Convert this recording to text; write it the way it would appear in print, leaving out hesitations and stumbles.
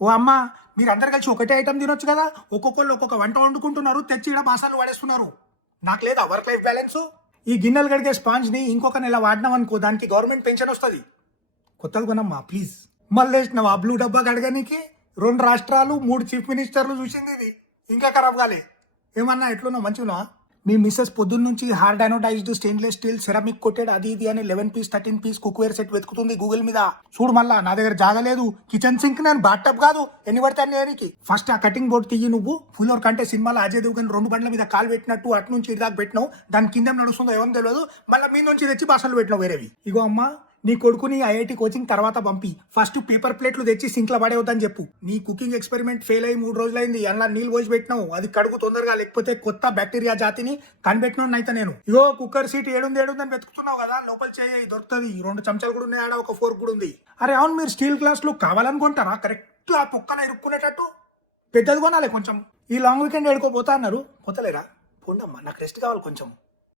ఓ అమ్మ, మీరు అందరు కలిసి ఒకటే ఐటమ్ తినొచ్చు కదా. ఒక్కొక్కళ్ళు ఒక్కొక్క వంట వండుకుంటున్నారు, తెచ్చి ఇక్కడ బాసాలు వాడేస్తున్నారు. నాకు లేదా వర్క్ లైఫ్ బ్యాలెన్స్? ఈ గిన్నెలు కడిగే స్పాంజ్ ని ఇంకొక నెల వాడినాం అనుకో, దానికి గవర్నమెంట్ పెన్షన్ వస్తుంది. కొత్తది కొనమ్మా ప్లీజ్. మళ్ళీ వేసినావా బ్లూ డబ్బా కడగనీకి? 2 రాష్ట్రాలు 3 చీఫ్ మినిస్టర్లు చూసింది ఇది, ఇంకా ఖరాబ్ కాలే. ఏమన్నా ఎట్లున్నా మంచిగా? మీ మిస్సెస్ పొద్దున్న నుంచి hard anodized stainless steel ceramic coated అది ఇది అని 11 పీస్ 13 పీస్ కుక్వేర్ సెట్ వెతుకుతుంది గూగుల్ మీద. చూడు మళ్ళా నా దగ్గర జాగలేదు. కిచెన్ సింక్ నేను బాటప్ కాదు, ఎన్ని పడితే అన్ని. ఫస్ట్ ఆ కటింగ్ బోర్డ్ తీయి నువ్వు. ఫుల్ ఓర్ కంటే సినిమాలో అజయ్ దేవగన్ 2 బండ్ల మీద కాలు పెట్టినట్టు అటు నుంచి ఇదాకా పెట్టినావు. దాని కింద నడుస్తుందో ఏమో తెలియదు. మళ్ళీ మీ నుంచి తెచ్చి బాసలు పెట్టినావు వేరేవి. ఇగో అమ్మా, నీ కొడుకుని ఐఐటి కోచింగ్ తర్వాత పంపి ఫస్ట్ పేపర్ ప్లేట్లు తెచ్చి సింక్ లో పడేవద్దని చెప్పు. నీ కుకింగ్ ఎక్స్పెరిమెంట్ ఫెయిల్ అయ్యి 3 రోజులైంది. అలా నీళ్ళు పోసి పెట్టినావు, అది కడుగు తొందరగా, లేకపోతే కొత్త బ్యాక్టీరియా జాతిని కనిపెట్టిన అయితే నేను. ఇగో కుక్కర్ సీట్ ఏడుంది అని వెతుకుతున్నావు కదా, లోపల చేయి దొరుకుతుంది. 2 చెంచాలు కూడా ఉన్నాయి, ఆడ ఒక ఫోర్క్ కూడా ఉంది. అరే అవును, మీరు స్టీల్ గ్లాసులు కావాలనుకుంటారా? కరెక్ట్ ఆ పొక్కన ఇరుక్కునేటట్టు పెద్దది కొనాలి కొంచెం. ఈ లాంగ్ వీకెండ్ ఏడుకోపోతా అన్నారు, పోతలేరా? పోండమ్మా, నాకు రెస్ట్ కావాలి కొంచెం.